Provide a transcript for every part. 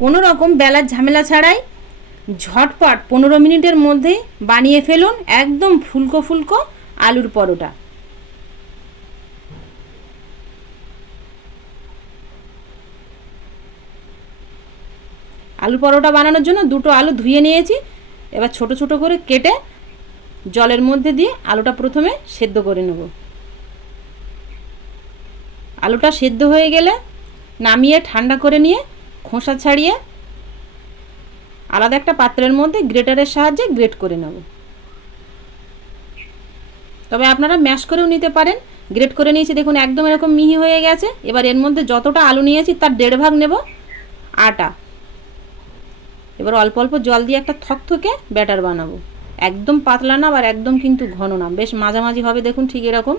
কোনো রকম বেলার ঝামেলা ছাড়াই ঝটপট পনেরো মিনিটের মধ্যেই বানিয়ে ফেলুন একদম ফুলকো ফুলকো আলুর পরোটা। আলু পরোটা বানানোর জন্য দুটো আলু ধুয়ে নিয়েছি। এবার ছোট ছোট করে কেটে জলের মধ্যে দিয়ে আলুটা প্রথমে সেদ্ধ করে নেব। আলুটা সেদ্ধ হয়ে গেলে নামিয়ে ঠান্ডা করে নিয়ে খোসা ছাড়িয়ে আলাদা একটা পাত্রের মধ্যে গ্রেটারের সাহায্যে গ্রেট করে নেব। তবে আপনারা ম্যাশ করেও নিতে পারেন। গ্রেট করে নিয়েছি, দেখুন, একদম এরকম মিহি হয়ে গেছে। এবার এর মধ্যে যতটা আলু নিয়েছি, তার দেড় ভাগ নেব আটা। এবার অল্প অল্প জল দিয়ে একটা থকথকে ব্যাটার বানাবো। একদম পাতলা না আর একদম কিন্তু ঘন না। বেশ মাঝামাঝি হবে, দেখুন, ঠিক এরকম।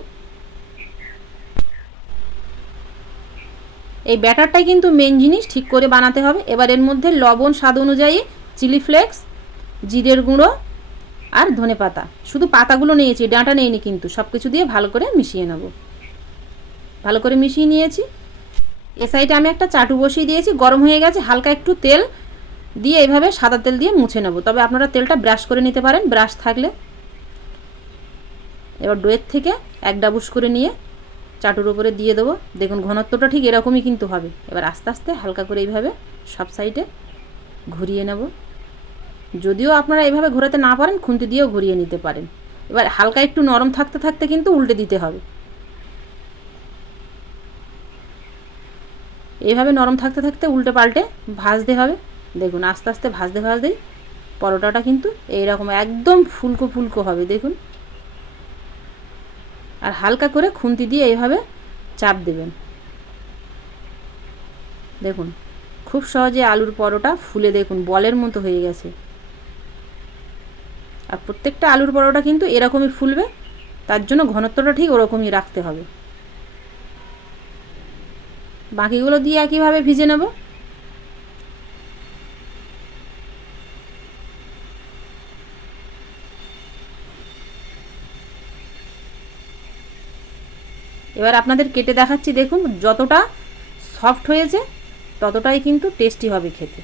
এই ব্যাটারটাই কিন্তু মেন জিনিস, ঠিক করে বানাতে হবে। এবার এর মধ্যে লবণ, স্বাদ অনুযায়ী চিলি ফ্লেক্স, জিরের গুঁড়ো আর ধনে পাতা। শুধু পাতাগুলো নিয়েছি, ডাঁটা নেইনি কিন্তু সব কিছু দিয়ে ভালো করে মিশিয়ে নেব। ভালো করে মিশিয়ে নিয়েছি। এ সাইডে আমি একটা চাটু বসিয়ে দিয়েছি, গরম হয়ে গেছে, হালকা একটু তেল দিয়ে এইভাবে সাদা তেল দিয়ে মুছে নেব। তবে আপনারা তেলটা ব্রাশ করে নিতে পারেন, ব্রাশ থাকলে। এবার ডোয়ের থেকে এক ডাবুস করে নিয়ে চাটুর উপরে দিয়ে দেবো। দেখুন, ঘনত্বটা ঠিক এরকমই কিন্তু হবে। এবার আস্তে আস্তে হালকা করে এইভাবে সব সাইডে ঘুরিয়ে নেব। যদিও আপনারা এইভাবে ঘোরাতে না পারেন, খুন্তি দিয়েও ঘুরিয়ে নিতে পারেন। এবার হালকা একটু নরম থাকতে থাকতে কিন্তু উল্টে দিতে হবে। এইভাবে নরম থাকতে থাকতে উল্টে পাল্টে ভাজতে হবে। দেখুন, আস্তে আস্তে ভাজতে ভাজতেই পরোটাটা কিন্তু এইরকম একদম ফুলকো ফুলকো হবে। দেখুন আর হালকা করে খুন্তি দিয়ে এইভাবে চাপ দেবেন। দেখুন, খুব সহজে আলুর পরোটা ফুলে দেখুন, বলের মতো হয়ে গেছে। আর প্রত্যেকটা আলুর পরোটা কিন্তু এরকমই ফুলবে, তার জন্য ঘনত্বটা ঠিক ওরকমই রাখতে হবে। বাকিগুলো দিয়ে একইভাবে ভিজে নেব। এবার আপনাদের কেটে দেখাচ্ছি দেখুন যতটা সফট হয়েছে ততটাই কিন্তু টেস্টি হবে খেতে।